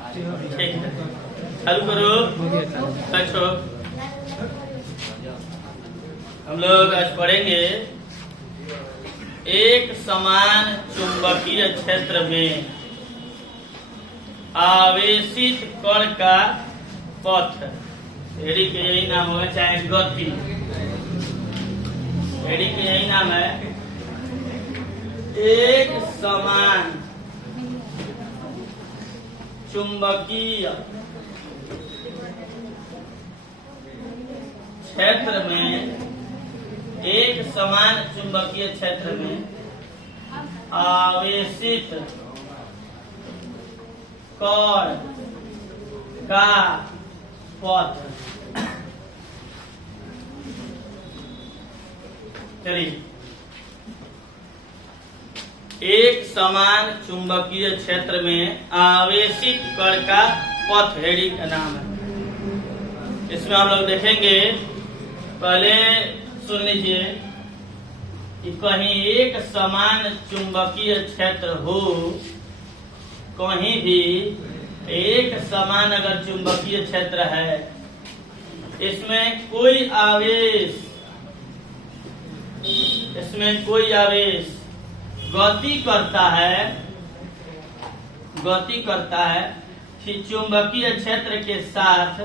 ठीक है, चालू करो। अच्छा, हम लोग आज पढ़ेंगे एक समान चुंबकीय क्षेत्र में आवेशित कण का पथ। एडी के यही नाम होगा, चाहे गति। एडी के यही नाम है। एक समान चुंबकीय क्षेत्र में, एक समान चुंबकीय क्षेत्र में आवेशित कण का पथ। चलिए, एक समान चुंबकीय क्षेत्र में आवेशित कण का पथ एडी का नाम है। इसमें हम लोग देखेंगे, पहले सुन लीजिए कि कहीं एक समान चुंबकीय क्षेत्र हो, कहीं भी एक समान अगर चुंबकीय क्षेत्र है, इसमें कोई आवेश गति करता है कि चुंबकीय क्षेत्र के साथ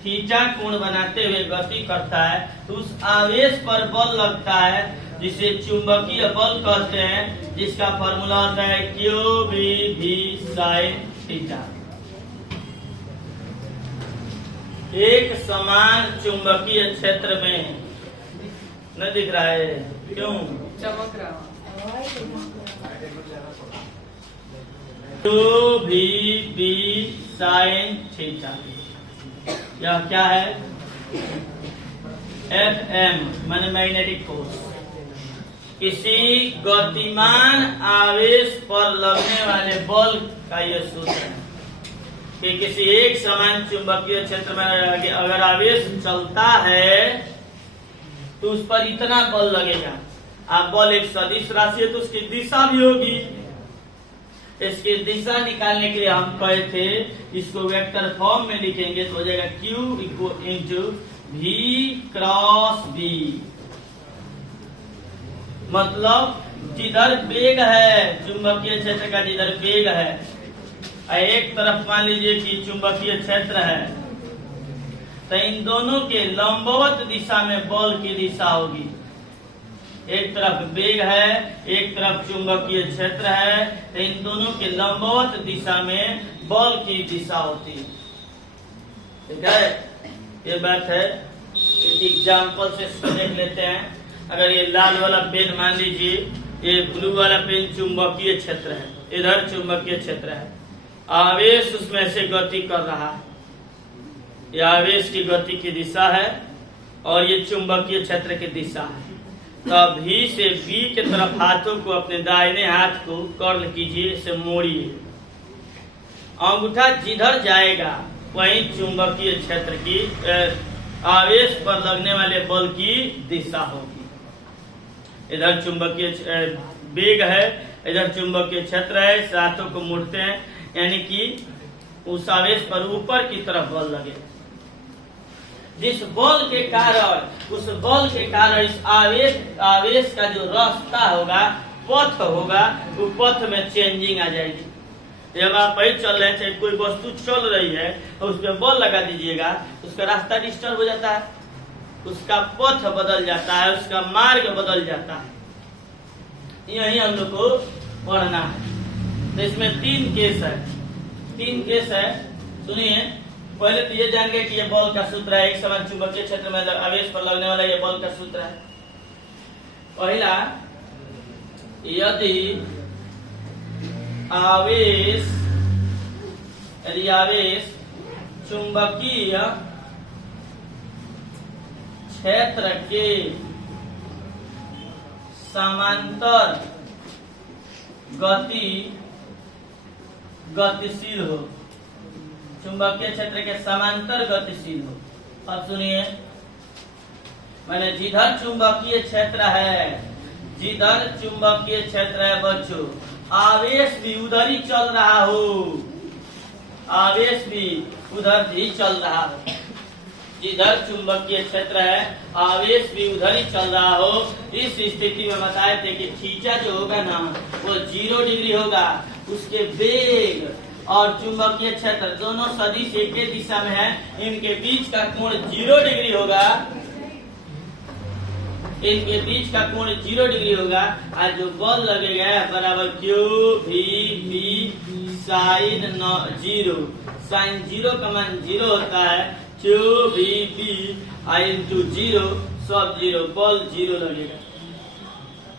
थीटा कोण बनाते हुए गति करता है, तो उस आवेश पर बल लगता है जिसे चुंबकीय बल कहते हैं, जिसका फॉर्मूला होता है QV sin थीटा। एक समान चुंबकीय क्षेत्र में न दिख रहा है, क्यों? चमक रहा QV sin थीटा। यह क्या है? Fm माने मैग्नेटिक फोर्स। किसी गतिमान आवेश पर लगने वाले बल का यह सूत्र है कि किसी एक समान चुंबकीय क्षेत्र में अगर आवेश चलता है तो उस पर इतना बल लगेगा। आप बल एक सदिश राशि है तो उसकी दिशा भी होगी। इसकी दिशा निकालने के लिए हम कहे थे इसको वेक्टर फॉर्म में लिखेंगे तो हो जाएगा Q into V cross V। मतलब जिधर वेग है चुंबकीय क्षेत्र का, जिधर वेग है, एक तरफ मान लीजिए कि चुंबकीय क्षेत्र है, तो इन दोनों के लंबवत दिशा में बल की दिशा होगी। एक तरफ वेग है, एक तरफ चुंबकीय क्षेत्र है, तो इन दोनों के लंबवत दिशा में बल की दिशा होती है। ठीक है, ये बात है। एक एग्जाम्पल से इसको देख लेते हैं। अगर ये लाल वाला पेन मान लीजिए, ये ब्लू वाला पेन चुंबकीय क्षेत्र है, इधर चुंबकीय क्षेत्र है, आवेश उसमें से गति कर रहा है। ये आवेश की गति की दिशा है और ये चुंबकीय क्षेत्र की दिशा है। तब V से B के तरफ हाथों को, अपने दाहिने हाथ को कर्ल कीजिए, इसे मोड़िए। अंगूठा जिधर जाएगा वहीं चुंबकीय क्षेत्र की आवेश पर लगने वाले बल की दिशा होगी। इधर चुंबकीय वेग है, इधर चुंबकीय क्षेत्र है, हाथों को मोड़ते हैं, यानी कि उस आवेश पर ऊपर की तरफ बल लगेगा। जिस बल के कारण, उस बल के कारण इस आवेश का जो रास्ता होगा, पथ होगा, वो पथ में चेंजिंग आ जाएगी। जब आप वही चल रहे हैं, चाहे कोई वस्तु चल रही है और उस पर बल लगा दीजिएगा, उसका रास्ता डिस्टर्ब हो जाता है, उसका पथ बदल जाता है, उसका मार्ग बदल जाता है। यही हम लोग को पढ़ना है। तो इसमें तीन केस है। सुनिए, पहले तो ये जान गए कि ये बल का सूत्र है। एक समान चुंबकीय क्षेत्र में आवेश पर लगने वाला ये बल का सूत्र है। पहला, यदि आवेश चुंबकीय क्षेत्र के समांतर गतिशील हो, चुंबकीय क्षेत्र के समांतर गतिशील हो। अब सुनिए, मैंने जिधर चुंबकीय क्षेत्र है बच्चों, आवेश भी उधर ही चल रहा हो, आवेश भी उधर ही चल रहा हो। जिधर चुंबकीय क्षेत्र है आवेश भी उधर ही चल रहा हो। इस स्थिति में बताए थे कि थीटा जो होगा ना वो 0 डिग्री होगा। उसके वेग और चुंबकीय क्षेत्र दोनों सदिश एक ही दिशा में है, इनके बीच का कोण 0 डिग्री होगा। इनके बीच का कोण 0 डिग्री होगा। आज जो बल लगेगा बराबर क्यू भी बी साइन 0। साइन 0 का मान 0 होता है। क्यू भी बी आई इंटू 0 सब 0, बल 0 लगेगा।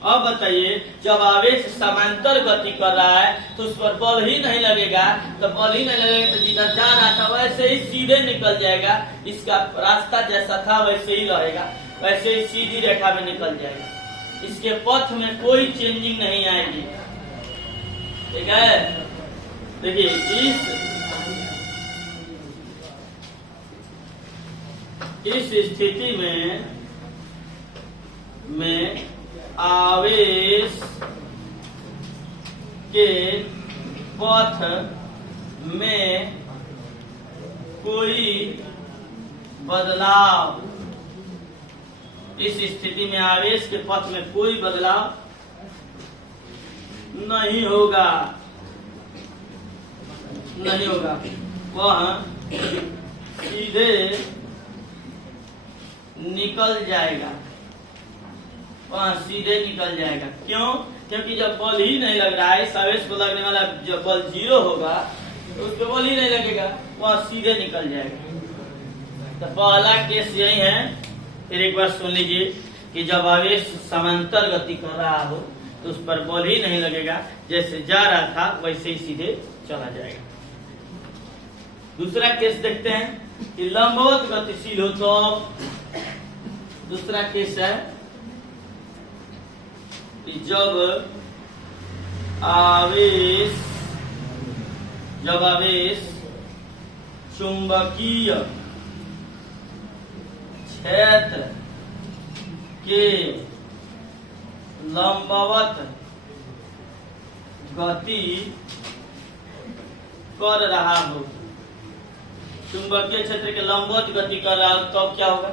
अब बताइए जब आवेश समांतर गति कर रहा है तो उस पर बल ही नहीं लगेगा। तो बल ही नहीं लगेगा तो जिधर जा रहा था वैसे ही सीधे निकल जाएगा। इसका रास्ता जैसा था वैसे ही रहेगा, वैसे ही सीधी रेखा में निकल जाएगा। इसके पथ में कोई चेंजिंग नहीं आएगी। ठीक है, देखिए इस स्थिति में आवेश के पथ में कोई बदलाव, इस स्थिति में आवेश के पथ में कोई बदलाव नहीं होगा, नहीं होगा। वह सीधे निकल जाएगा, वहां सीधे निकल जाएगा। क्यों? क्योंकि जब बल ही नहीं लग रहा है, इस आवेश को लगने वाला जब बल 0 होगा तो उस पर बल ही नहीं लगेगा, वहां सीधे निकल जाएगा। तो पहला केस यही है। फिर एक बार सुन लीजिए कि जब आवेश समांतर गति कर रहा हो तो उस पर बल ही नहीं लगेगा, जैसे जा रहा था वैसे ही सीधे चला जाएगा। दूसरा केस देखते हैं कि लंबवत गतिशील हो तो दूसरा केस है कि जब आवेश चुंबकीय क्षेत्र के लंबवत गति कर रहा हो, चुंबकीय क्षेत्र के लंबवत गति कर रहा हो तो क्या होगा?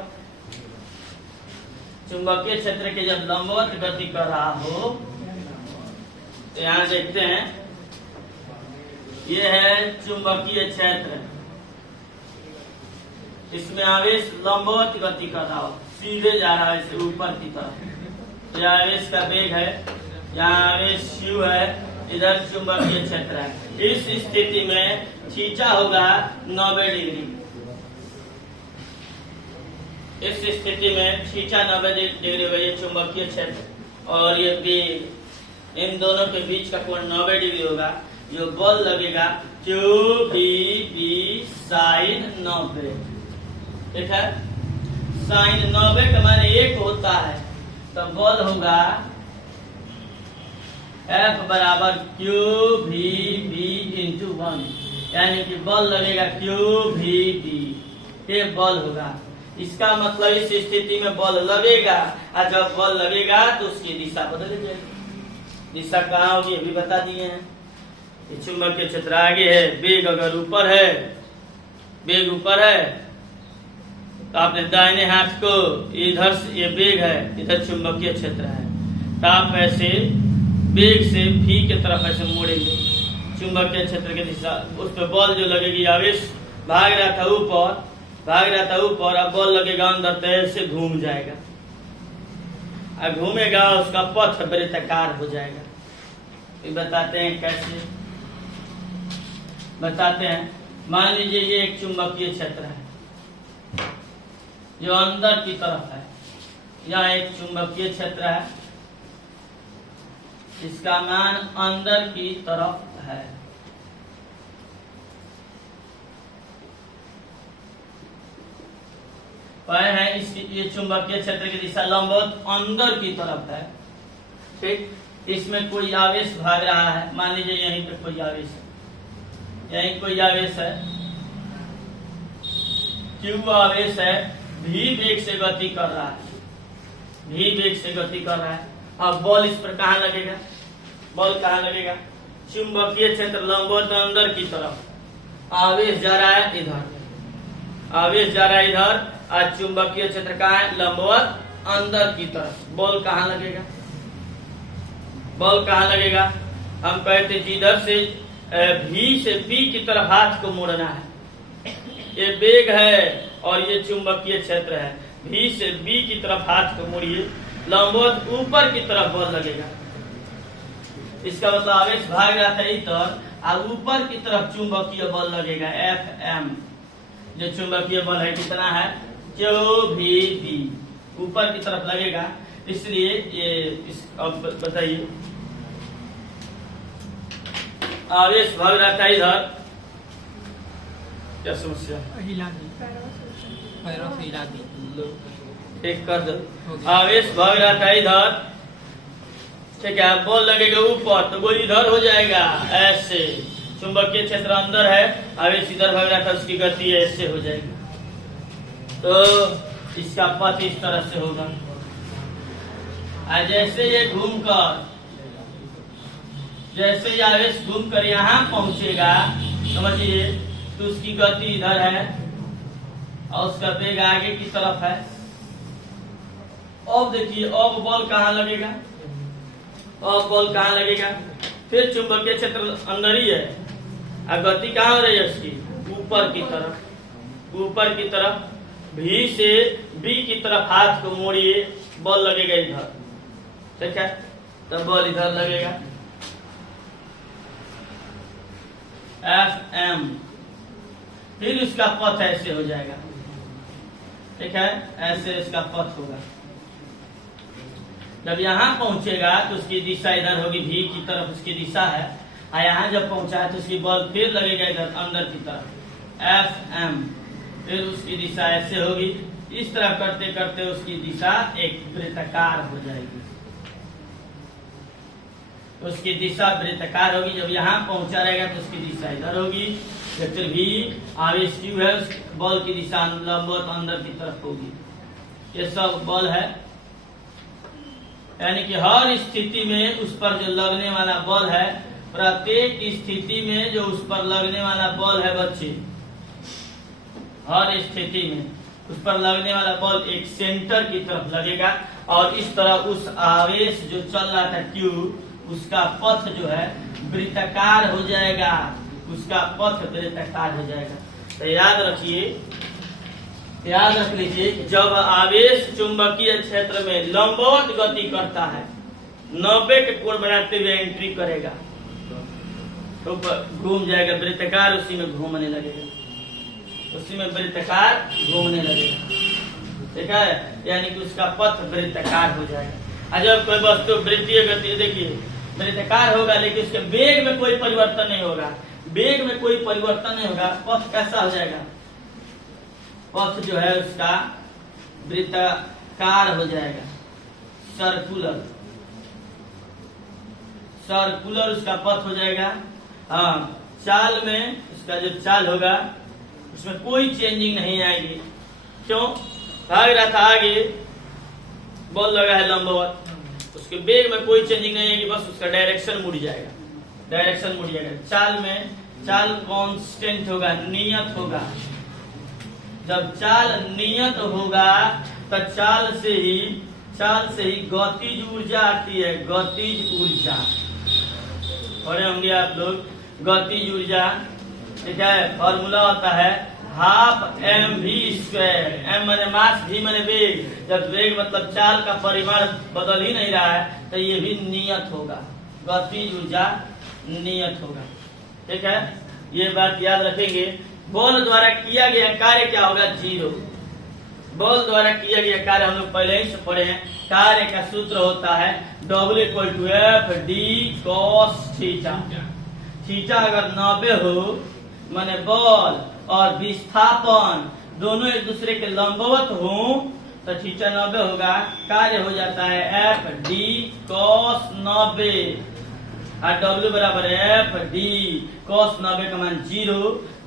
चुंबकीय क्षेत्र के जब लंबवत गति कर रहा हो तो यहाँ देखते हैं ये है चुंबकीय क्षेत्र, इसमें आवेश लंबवत गति कर रहा हो, सीधे जा रहा है इसे ऊपर की तरफ। यह आवेश का वेग है, यहाँ आवेश q है, इधर चुंबकीय क्षेत्र है। इस स्थिति में थीटा होगा 90 डिग्री। इस स्थिति में थीटा 90 डिग्री होगा, ये चुंबकीय क्षेत्र और ये वेग, इन दोनों के बीच का कोण 90 डिग्री होगा। जो बल लगेगा क्यू बी बी साइन 90। ठीक है, साइन 90 का मान 1 होता है, तो बल होगा F बराबर क्यू भी बी इंटू 1, यानी कि बल लगेगा क्यू भी बी, ये बल होगा। इसका मतलब इस स्थिति में बल लगेगा और जब बल लगेगा तो उसकी दिशा बदल जाएगी। दिशा कहाँ होगी अभी बता दिए हैं। चुंबकीय क्षेत्र आगे है, वेग अगर ऊपर है, वेग ऊपर है तो आपने दाहिने हाथ को इधर से, ये वेग है, इधर चुंबकीय क्षेत्र है, तो आप ऐसे वेग से भी की तरफ ऐसे मोड़ेंगे चुंबकीय क्षेत्र की दिशा। उस पर बल जो लगेगी, आवेश भाग रहा था ऊपर, अब बल लगेगा अंदर तो ऐसे घूम जाएगा और घूमेगा, उसका पथ वृत्ताकार हो जाएगा। ये बताते हैं कैसे, बताते हैं। मान लीजिए ये एक चुंबकीय क्षेत्र है जो अंदर की तरफ है, यहाँ एक चुंबकीय क्षेत्र है, इसका मान अंदर की तरफ है। है ये चुंबकीय क्षेत्र की दिशा लंबवत अंदर की तरफ है। ठीक, इसमें कोई आवेश भाग रहा है, मान लीजिए यहीं पे कोई आवेश है, यहीं कोई आवेश है, Q आवेश है, भी वेग से गति कर रहा है, भी वेग से गति कर रहा है। अब बल इस पर कहाँ लगेगा? बल कहाँ लगेगा? चुंबकीय क्षेत्र लंबवत अंदर की तरफ, आवेश जा रहा है इधर, आवेश जा रहा है इधर, और चुंबकीय क्षेत्र कहाँ है, लंबवत अंदर की तरफ। बॉल कहाँ लगेगा, बॉल कहाँ लगेगा, हम कहते जिधर से भी से बी की तरफ हाथ को मोड़ना है, ये वेग है और ये चुंबकीय क्षेत्र है, भी से बी की तरफ हाथ को मोड़िए, लंबवत ऊपर की तरफ बॉल लगेगा। इसका मतलब आवेश भाग रहा था इधर और ऊपर की तरफ चुंबकीय बल लगेगा एफ एम। जो चुंबकीय बल है कितना है, जो भी बी ऊपर की तरफ लगेगा, इसलिए ये अब बताइए आवेश भाग रहा था इधर, क्या समस्या, हिला दी, पैरों से हिला दी, एक कर दो। आवेश भाग रहा था इधर, ठीक है, बॉल लगेगा ऊपर तो बॉल इधर हो जाएगा ऐसे, चुंबकीय क्षेत्र अंदर है, आवेश इधर भाग रहा था, उसकी गति ऐसे हो जाएगी। तो इसका पथ इस तरह से होगा, जैसे ये घूमकर, जैसे ये आवेश घूमकर यहाँ पहुंचेगा, समझिए, तो उसकी गति इधर है और उसका वेग आगे की तरफ है। अब देखिए, अब बॉल कहाँ लगेगा, अब बॉल कहाँ लगेगा, फिर चुंबकीय क्षेत्र अंदर ही है और गति कहाँ हो रही है उसकी, ऊपर की तरफ, ऊपर की तरफ। भी से बी की तरफ हाथ को मोड़िए, बॉल लगेगा इधर, ठीक है, तो बॉल इधर लगेगा एफ एम, फिर इसका पथ ऐसे हो जाएगा, ठीक है, ऐसे इसका पथ होगा। जब यहाँ पहुंचेगा तो उसकी दिशा इधर होगी, भी की तरफ उसकी दिशा है, और यहाँ जब पहुंचा है तो उसकी बॉल फिर लगेगा इधर अंदर की तरफ एफ एम, फिर उसकी दिशा ऐसे होगी। इस तरह करते करते उसकी दिशा एक वृत्ताकार हो जाएगी, उसकी दिशा वृत्ताकार होगी। जब यहाँ पहुंचा रहेगा तो उसकी दिशा इधर होगी, वेक्टर भी आवेश क्यू है, उस बॉल की दिशा लंबवत अंदर की तरफ होगी। ये सब बॉल है, यानी कि हर स्थिति में उस पर जो लगने वाला बल है, प्रत्येक स्थिति में जो उस पर लगने वाला बल है बच्चे, हर स्थिति में उस पर लगने वाला बल एक सेंटर की तरफ लगेगा, और इस तरह उस आवेश जो चल रहा था क्यू, उसका पथ जो है वृत्ताकार हो जाएगा, उसका पथ वृत्ताकार हो जाएगा। तो याद रखिए, याद रख लीजिए, जब आवेश चुंबकीय क्षेत्र में लंबवत गति करता है, 90 के कोण बनाते हुए एंट्री करेगा, तो घूम जाएगा वृत्ताकार, उसी में घूमने लगेगा, उसी में वृत्ताकार घूमने लगेगा, ठीक है, यानी कि उसका पथ वृत्ताकार हो जाएगा। जब कोई वस्तु वृत्तीय गति, देखिए वृत्ताकार होगा लेकिन उसके वेग में कोई परिवर्तन नहीं होगा, वेग में कोई परिवर्तन नहीं होगा, पथ कैसा हो जाएगा, पथ जो है उसका वृत्ताकार हो जाएगा, सर्कुलर, सर्कुलर उसका पथ हो जाएगा। हाँ, चाल में उसका जो चाल होगा उसमें कोई चेंजिंग नहीं आएगी। क्यों, भाग रहा था आगे, बॉल लगा है लंबवत, उसके वेग में कोई चेंजिंग नहीं आएगी, बस उसका डायरेक्शन मुड़ जाएगा, डायरेक्शन मुड़ जाएगा। चाल में चाल कांस्टेंट होगा, नियत होगा। जब चाल नियत होगा तो चाल से ही गतिज ऊर्जा आती है, गतिज ऊर्जा पढ़े होंगे आप लोग, गतिज ऊर्जा, ठीक है, फॉर्मूला होता है half M V square, M माने मास, भी माने वेग। जब वेग मतलब चाल का परिमाण बदल ही नहीं रहा है तो ये भी नियत होगा, गतिज ऊर्जा नियत होगा, ठीक है, ये बात याद रखेंगे। बॉल द्वारा किया गया कार्य क्या होगा, जीरो। बॉल द्वारा किया गया कार्य हम लोग पहले ही से पढ़े हैं, कार्य का सूत्र होता है W=F_d cos थीटा। थीटा अगर 90 हो माने बॉल और विस्थापन दोनों एक दूसरे के लंबवत हो तो थीटा 90 होगा, कार्य हो जाता है F_d cos 90, और W बराबर F_d cos 90 का मान 0,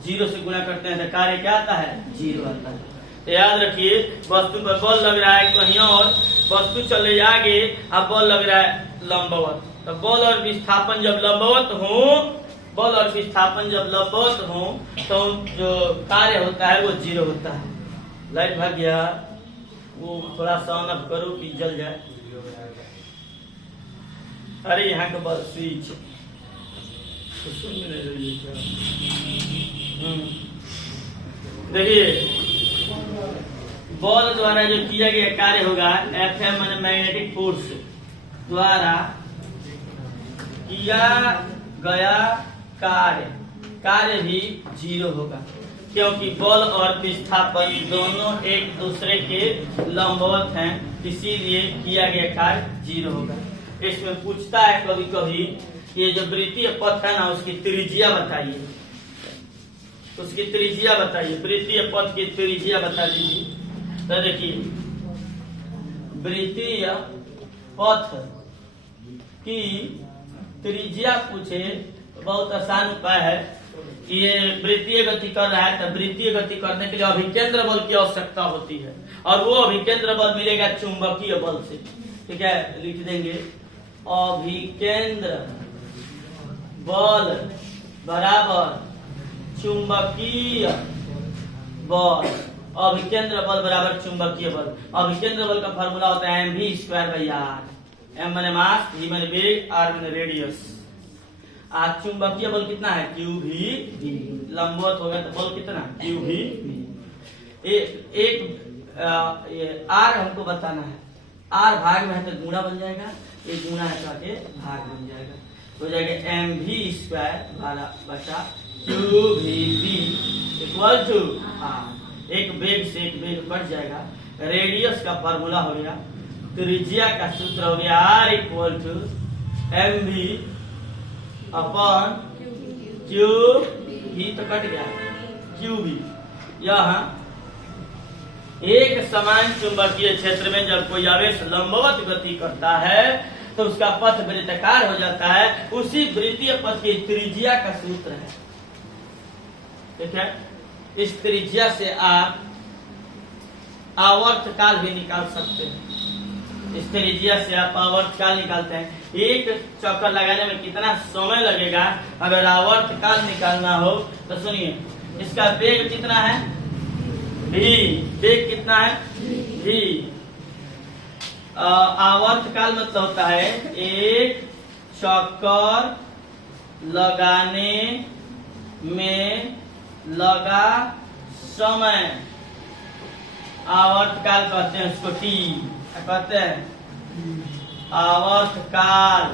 0 से गुणा करते हैं तो कार्य क्या आता है, 0 आता है। तो याद रखिए, वस्तु पर बल लग रहा है कहीं और, वस्तु चल रही आगे, अब बल लग रहा है लंबवत, तो बल और विस्थापन जब लंबवत हो बल और विस्थापन जब लंबवत हो तो जो कार्य होता है वो 0 होता है। लाइट भाग गया, वो थोड़ा सा ऑन ऑफ करो कि जल जाए। अरे यहाँ का बल स्विच तो सुन नहीं रही है क्या? देखिए, बॉल द्वारा जो किया गया कार्य होगा Fm माने मैग्नेटिक फोर्स द्वारा किया गया कार्य भी 0 होगा, क्योंकि बल और विस्थापन दोनों एक दूसरे के लंबवत हैं, इसीलिए किया गया कार्य 0 होगा। इसमें पूछता है कभी कभी कि ये जो वृत्तीय पथ है ना, उसकी त्रिज्या बताइए, उसकी त्रिज्या बताइए, वृत्तीय पथ की त्रिज्या बता दीजिए। तो देखिए, वृत्तीय पथ की त्रिज्या पूछे तो बहुत आसान उपाय है कि ये वृत्तीय गति कर रहा है, तो वृत्तीय गति करने के लिए अभिकेंद्र बल की आवश्यकता होती है, और वो अभिकेंद्र बल मिलेगा चुंबकीय बल से। ठीक है, लिख देंगे अभिकेंद्र बल बराबर चुंबकीय बल। अभिकेंद्र बल बराबर चुंबकीय बल। अभिकेंद्र बल का फॉर्मूला होता है mv²/r। m माने मास, v माने वेग, r माने रेडियस। आज चुंबकीय बल कितना है? qv। लंबवत होगा तो बल कितना? qv। एक r हमको बताना है, r भाग में है तो गुणा बन जाएगा, एक गुणा है तो आगे भाग बन जाएगा, हो जाएगा mv² qvb equal to r। एक वेग से एक वेग कट जाएगा। रेडियस का फॉर्मूला हो गया, त्रिज्या का सूत्र हो गया r equal to mv upon q भी तो कट गया qb। यहाँ एक समान चुंबकीय क्षेत्र में जब कोई आवेश लंबवत गति करता है तो उसका पथ वृत्ताकार हो जाता है। उसी वृत्तीय पथ की त्रिज्या का सूत्र है। ठीक है, इस त्रिज्या से आप आवर्त काल भी निकाल सकते हैं। इस त्रिज्या से आप आवर्त काल निकालते हैं। एक चक्कर लगाने में कितना समय लगेगा अगर आवर्त काल निकालना हो तो सुनिए, इसका वेग कितना है? v। वेग कितना है? v। आवर्त काल मतलब होता है एक चक्कर लगाने में लगा समय। आवर्त काल कहते हैं उसको t। कहते हैं आवर्त काल।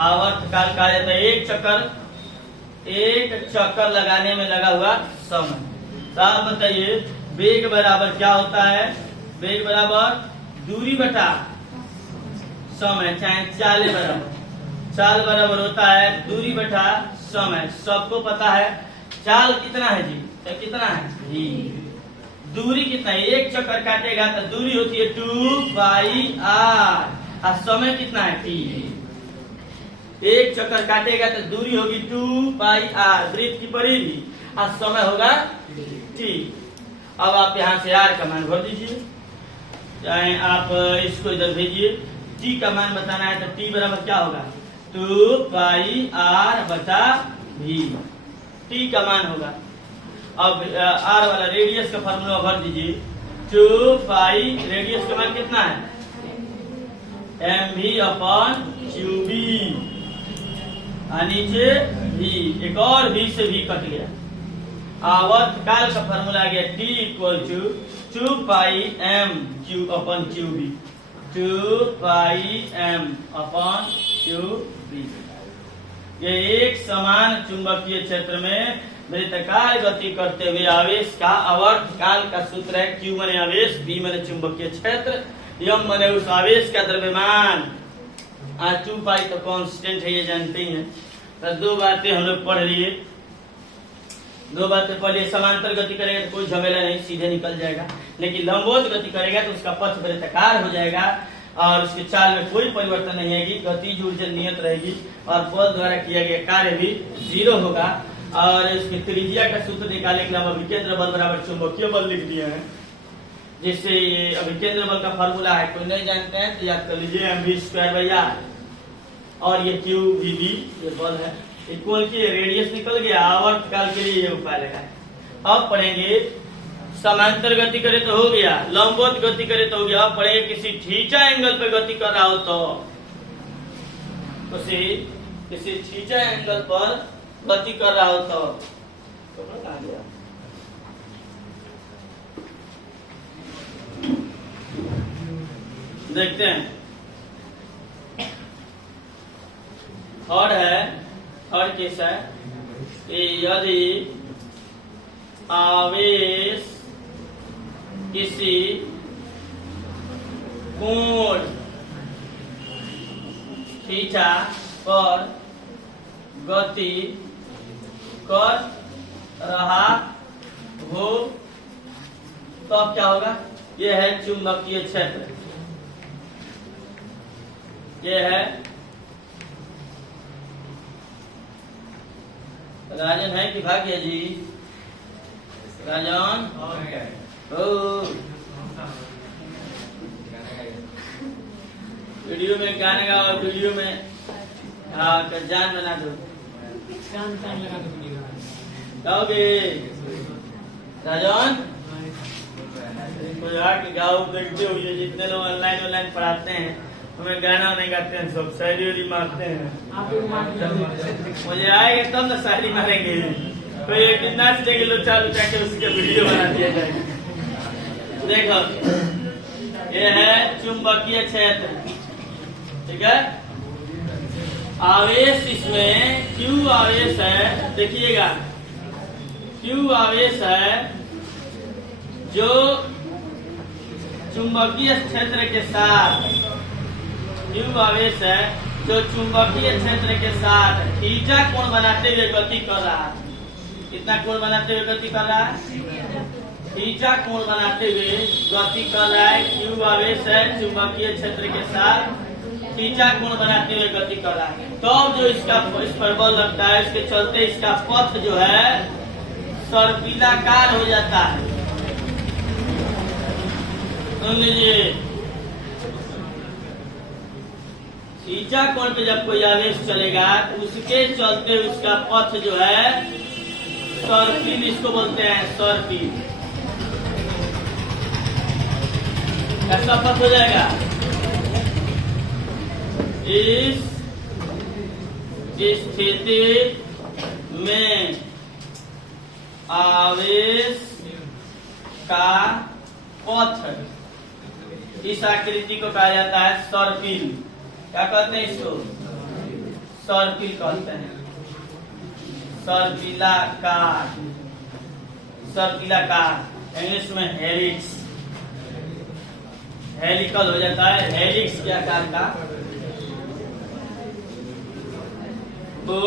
आवर्त काल कहा जाता है एक चक्कर लगाने में लगा हुआ समय। तो आप बताइए, वेग बराबर क्या होता है? वेग बराबर दूरी बटा समय, चाहे चाल बराबर होता है दूरी बटा समय। सबको पता है चाल कितना है जी? तो कितना है v। दूरी कितना है? एक चक्कर काटेगा तो दूरी होती है 2πr, और समय कितना है? t। एक चक्कर काटेगा तो दूरी होगी 2πr, वृत्त की परिधि, और समय होगा t। अब आप यहाँ से r का मान भर दीजिए, चाहे आप इसको इधर भेजिए। t का मान बताना है तो t बराबर क्या होगा? 2πr बटा v। t का मान होगा। अब r वाला रेडियस का फॉर्मूला भर दीजिए। 2π रेडियस का मान कितना है? mv अपॉन qb, नीचे v, एक और v से v कट गया। आवर्त काल का फॉर्मूला आ गया t equal to 2πm q upon qb। 2πm upon qb। ये एक समान चुंबकीय क्षेत्र में वृत्ताकार गति करते हुए आवेश का आवर्त काल का सूत्र है। q माने आवेश, b माने चुंबकीय क्षेत्र, m माने उस आवेश का द्रव्यमान। 2π तो कांस्टेंट है, ये जानते ही हैं। तो दो बातें हम लोग पढ़ लिए। दो बातें पढ़िए, समांतर गति करेगा तो कोई झमेला नहीं, सीधे निकल जाएगा। लेकिन लंबवत गति करेगा तो उसका पथ वृत्ताकार हो जाएगा और उसके चाल में कोई परिवर्तन नहीं आएगी, गतिज ऊर्जा नियत रहेगी और बल द्वारा किया गया कार्य भी 0 होगा। और इसकी त्रिज्या का सूत्र निकालने के लिए हम अभिकेंद्र बल बराबर चुंबकीय बल लिख दिए हैं, जिससे ये अभिकेंद्र बल का फॉर्मूला है। कोई नहीं जानते हैं तो याद कर लीजिए mv²/r, और ये qvb ये बल है। इक्वल की रेडियस निकल गया, आवर्त काल के लिए ये उपाय लगाए। अब पढ़ेंगे समांतर गति करे तो हो गया, लंबवत गति करे तो हो गया। अब पढ़ेंगे किसी थीटा एंगल पे गति कर रहा हो तो किसी थीटा एंगल पर गति कर रहा हो तो कहाँ गया? देखते हैं। थर्ड केस है कि यदि आवेश किसी कोण थीटा पर गति कर रहा हो तो अब क्या होगा? यह है चुंबकीय क्षेत्र, यह है। राजन है कि भाग्य जी? राजन वीडियो में गाने गाओ, वीडियो में हाँ जान बना दो, गाओगे राजन? के गाओ, देखते हो ये जितने लोग ऑनलाइन पढ़ाते हैं हमें गाना नहीं गाते हैं, सब शायरी वायरी मारते हैं। मुझे आएगा तब ना शायरी मारेंगे, तो ये नाच देंगे लो चालू के उसके वीडियो बना दिया जाएगा। देखो ये है चुंबकीय क्षेत्र, ठीक है। आवेश इसमें Q आवेश है, देखिएगा Q आवेश है जो चुंबकीय क्षेत्र के साथ, Q आवेश है जो चुंबकीय क्षेत्र के साथ थीटा कोण बनाते हुए गति कर रहा है। कितना कोण बनाते हुए गति कर रहा है? थीटा कोण बनाते हुए गति कर रहा है। Q आवेश है चुंबकीय क्षेत्र के साथ थीटा कोण बनाते हुए गति कर रहा है। तो जो इस पर बल लगता है, इसके चलते इसका पथ जो है सर्पिलाकार हो जाता है। सुन लीजिए, थीटा कोण पे जब कोई आवेश चलेगा तो उसके चलते उसका पथ जो है सर्पिल, इसको बोलते हैं सर्पिल। ऐसा पथ हो जाएगा। इस स्थिति में आवेश का पथ, इस आकृति को कहा जाता है सर्पिल। क्या कहते हैं इसको? सर्पिल कहते हैं, सर्पिलाकार। सर्पिलाकार इंग्लिश में हेलिक्स, हेलिकल हो जाता है, हेलिक्स के आकार का हो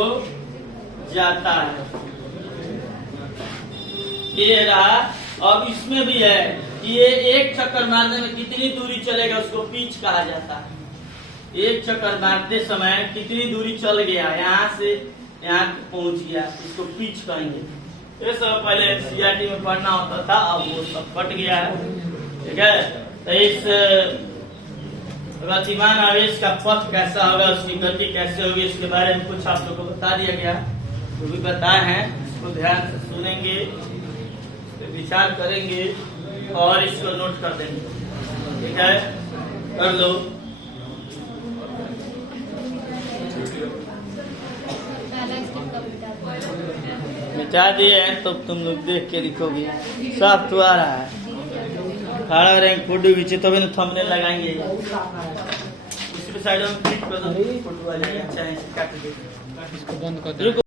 जाता है। ये रहा। अब इसमें भी है कि ये एक चक्कर मारने में कितनी दूरी चलेगा उसको पिच कहा जाता है। एक चक्कर मारते समय कितनी दूरी चल गया, यहाँ से यहाँ पहुंच गया, इसको पिच कहेंगे। ये सब पहले एनसीईआरटी में पढ़ना होता था, अब वो सब कट गया है, ठीक है। तो इस गतिमान आवेश का पथ कैसा होगा, उसकी गति कैसे होगी, इसके बारे में कुछ आप लोगों को बता दिया गया, जो भी बताए हैं इसको ध्यान से सुनेंगे, विचार करेंगे और इसको नोट कर देंगे, ठीक है। कर लो। मिटा दिए हैं तो तुम लोग देख के लिखोगे, साफ तो आ रहा है। खड़ा रहेंगे, फोटो खींचे तभी तो थंबनेल लगाएंगे। दूसरी साइड में क्लिक कर दो, फोटो वाले अच्छा है, काट दो, इसको बंद कर दो।